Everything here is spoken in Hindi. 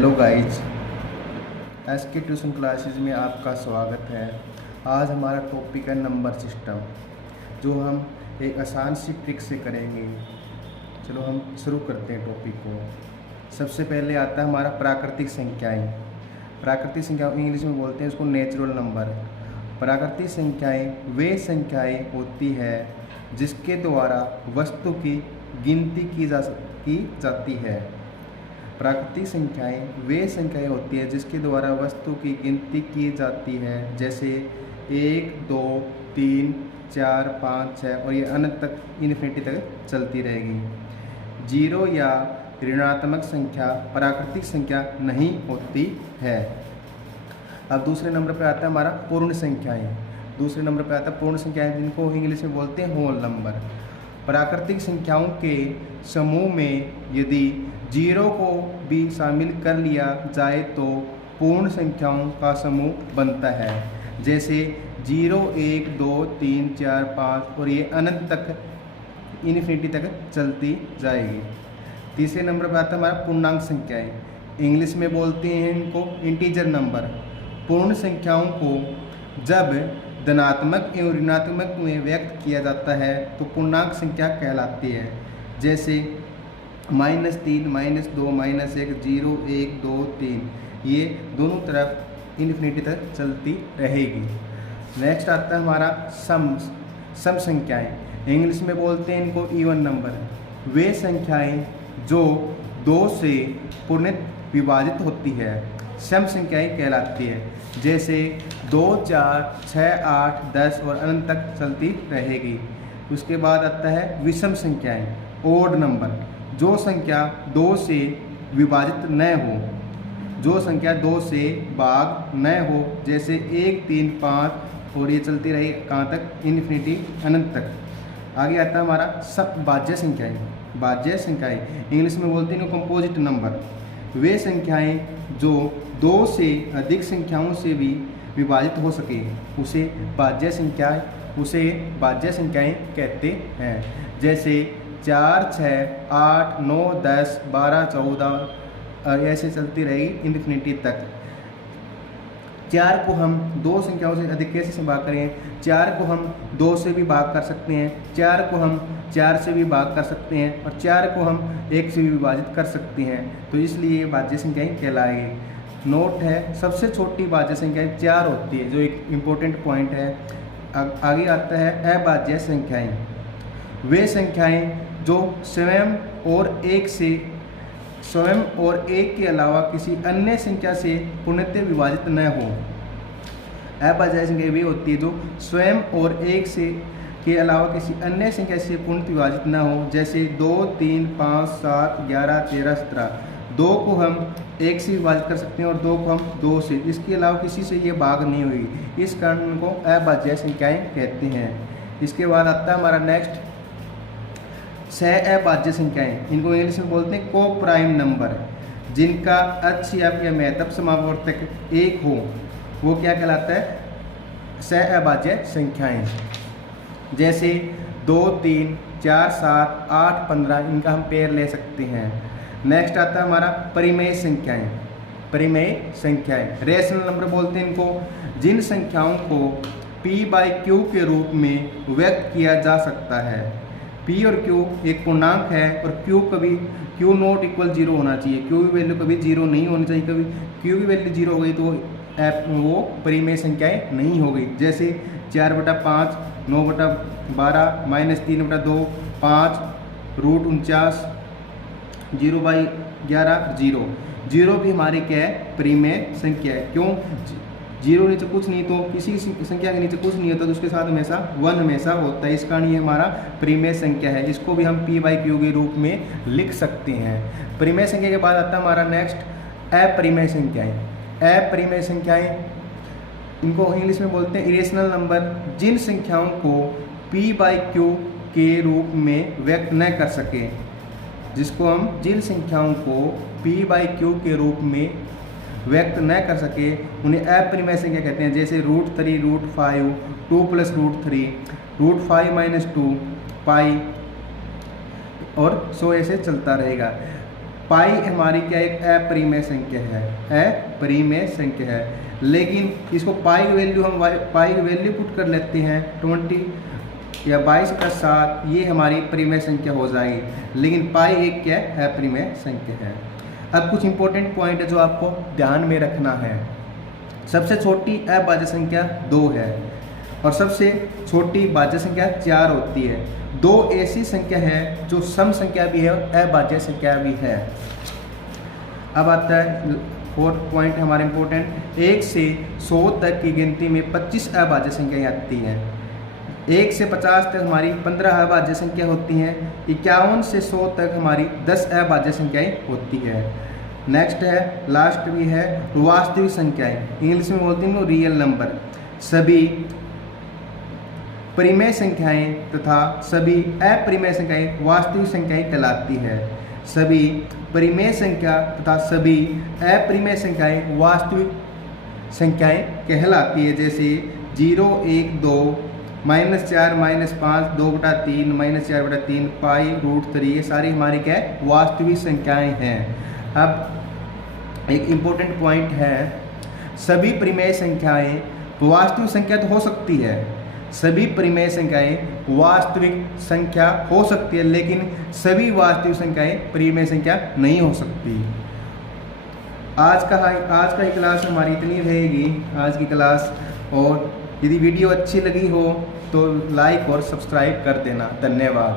Hello guys, SK tuition classes में आपका स्वागत है। आज हमारा टॉपिक है नंबर सिस्टम, जो हम एक आसान सी ट्रिक से करेंगे। चलो हम शुरू करते हैं टॉपिक को। सबसे पहले आता है हमारा प्राकृतिक संख्याएं। प्राकृतिक संख्याएं इंग्लिश में बोलते हैं उसको नेचुरल नंबर। प्राकृतिक संख्याएं वे संख्याएं होती है जिसके द्वारा वस्तु की गिनती की जाती है। प्राकृतिक संख्याएं वे संख्याएं होती है जिसके द्वारा वस्तु की गिनती की जाती है, जैसे 1, 2, 3, 4, 5, 6 और ये अनंत तक इन्फिनिटी तक चलती रहेगी। जीरो या ऋणात्मक संख्या प्राकृतिक संख्या नहीं होती है। अब दूसरे नंबर पे आता है हमारा पूर्ण संख्याएं। दूसरे नंबर पे आता है पूर्ण संख्याएं, जिनको इंग्लिश में बोलते हैं होल नंबर। प्राकृतिक संख्याओं के समूह में यदि जीरो को भी शामिल कर लिया जाए तो पूर्ण संख्याओं का समूह बनता है, जैसे 0, 1, 2, 3, 4, 5 और ये अनंत तक इन्फिनिटी तक चलती जाएगी। तीसरे नंबर पर आता है हमारा पूर्णांक संख्याएं। इंग्लिश में बोलते हैं इनको इंटीजर नंबर। पूर्ण संख्याओं को जब धनात्मक एवं ऋणात्मक में व्यक्त किया जाता है तो पूर्णांक संख्या कहलाती है, जैसे -3, -2, -1, 0, 1, 2, 3 ये दोनों तरफ इन्फिनिटी तक चलती रहेगी। नेक्स्ट आता है हमारा सम संख्याएं। इंग्लिश में बोलते हैं इनको इवन नंबर। वे संख्याएं जो 2 से पूर्णतः विभाजित होती है सम संख्याएं कहलाती है, जैसे 2, 4, 6, 8, 10 और अनंत तक चलती रहेगी। उसके बाद आता है विषम संख्याएं, ओड नंबर। जो संख्या 2 से विभाजित न हो, जो संख्या 2 से भाग न हो, जैसे 1, 3, 5 और ये चलती रही कहाँ तक, इन्फिनिटी अनंत तक। आगे आता है हमारा भाज्य संख्याएं। भाज्य संख्याएं इंग्लिश में बोलते हैं कंपोजिट नंबर। वे संख्याएं जो 2 से अधिक संख्याओं से भी विभाजित हो सके उसे भाज्य संख्याएं कहते हैं, जैसे 4, 6, 8, 9, 10, 12, 14 ऐसे चलती रहेगी इन्फिनिटी तक। 4 को हम 2 संख्याओं से अधिक कैसे से भाग करें? 4 को हम 2 से भी भाग कर सकते हैं, 4 को हम 4 से भी भाग कर सकते हैं और 4 को हम 1 से भी विभाजित कर सकते हैं, तो इसलिए ये भाज्य संख्याएं कहलाएगी। नोट है, सबसे छोटी भाज्य संख्याएं 4 होती है, जो एक इम्पोर्टेंट पॉइंट है। आगे आता है अभाज्य संख्याएं। वे संख्याएं जो स्वयं और एक के अलावा किसी अन्य संख्या से पूर्णतः विभाजित न हो। अभाज्य संख्या वे होती है जो स्वयं और एक से के अलावा किसी अन्य संख्या से पूर्णतः विभाजित न हो, जैसे 2, 3, 5, 7, 11, 13, 17। 2 को हम 1 से विभाजित कर सकते हैं और 2 को हम 2 से, इसके अलावा किसी से ये भाग नहीं हुई, इस कारण उनको अभाज्य संख्याएं कहते हैं। इसके बाद आता है हमारा नेक्स्ट अभाज्य संख्याएं। इनको इंग्लिश में बोलते हैं को प्राइम नंबर, जिनका HCF या महत्व समावर्तक 1 हो, वो क्या कहलाता है? अभाज्य संख्याएं। जैसे 2, 3, 4, 7, 8, 15 इनका हम पेयर ले सकते हैं। नेक्स्ट आता है हमारा परिमेय संख्याएं। परिमेय संख्याएं रेशनल नंबर बोलते हैं इनको, जिन संख्याओं को P/Q के रूप में व्यक्त किया जा सकता है। P और Q एक पूर्णांक है और Q नॉट इक्वल 0 होना चाहिए। Q की वैल्यू कभी 0 नहीं होनी चाहिए। कभी Q की वैल्यू 0 हो गई तो वो परिमेय संख्याएं नहीं हो गई। जैसे 4/5, 9/12, -3/2, 5, √49, 0/11, 0 भी हमारे क्या है? परिमेय संख्या है। क्यों? 0 नीचे कुछ नहीं, तो किसी संख्या के नीचे कुछ नहीं होता तो उसके साथ हमेशा 1 हमेशा होता है, इस कारण ये हमारा परिमेय संख्या है। इसको भी हम P/Q के रूप में लिख सकते हैं। परिमेय संख्या के बाद आता है हमारा नेक्स्ट अपरिमेय संख्याएं। अपरिमेय संख्याएं इनको इंग्लिश में बोलते हैं इरेशनल नंबर, जिन संख्याओं को P/Q के रूप में व्यक्त न कर सके, जिन संख्याओं को P/Q के रूप में व्यक्त न कर सके उन्हें अपरिमेय संख्या कहते हैं। जैसे √3, √5, 2 + √3, √5 - 2 पाई और 100 ऐसे चलता रहेगा। पाई हमारी क्या एक अपरिमेय संख्या है, अपरिमेय संख्या है, लेकिन इसको पाई वैल्यू हम पाई वैल्यू पुट कर लेते हैं 20 या 22+7, ये हमारी परिमेय संख्या हो जाएगी, लेकिन पाई एक क्या है, अपरिमेय संख्या है। अब कुछ इंपॉर्टेंट पॉइंट है जो आपको ध्यान में रखना है। सबसे छोटी अभाज्य संख्या 2 है और सबसे छोटी भाज्य संख्या 4 होती है। 2 ऐसी संख्या है जो सम संख्या भी है और अभाज्य संख्या भी है। अब आता है 4th पॉइंट हमारे इम्पोर्टेंट, 1 से 100 तक की गिनती में 25 अभाज्य संख्याएँ आती हैं। 1 से 50 तक हमारी 15 अभाज्य संख्या होती हैं। 51 से 100 तक हमारी 10 अभाज्य संख्याएँ होती है। नेक्स्ट है, लास्ट भी है, वास्तविक संख्याएँ, इंग्लिश में बोलते हैं रियल नंबर। सभी परिमेय संख्याएँ तथा सभी अपरिमेय संख्याएँ वास्तविक संख्याएँ कहलाती है। सभी परिमेय संख्या तथा सभी अपरिमेय संख्याएँ वास्तविक संख्याएँ कहलाती है। जैसे 0, 1, 2, -4, -5, 2/3, -4/3, पाई, √3, ये सारी हमारी क्या है, वास्तविक संख्याएँ हैं। अब एक इम्पोर्टेंट पॉइंट है, सभी परिमेय संख्याएँ वास्तविक संख्या तो हो सकती है, सभी परिमेय संख्याएँ वास्तविक संख्या हो सकती है, लेकिन सभी वास्तविक संख्याएँ परिमेय संख्या नहीं हो सकती। आज का ही क्लास हमारी इतनी रहेगी, आज की क्लास। और यदि वीडियो अच्छी लगी हो तो लाइक और सब्सक्राइब कर देना। धन्यवाद।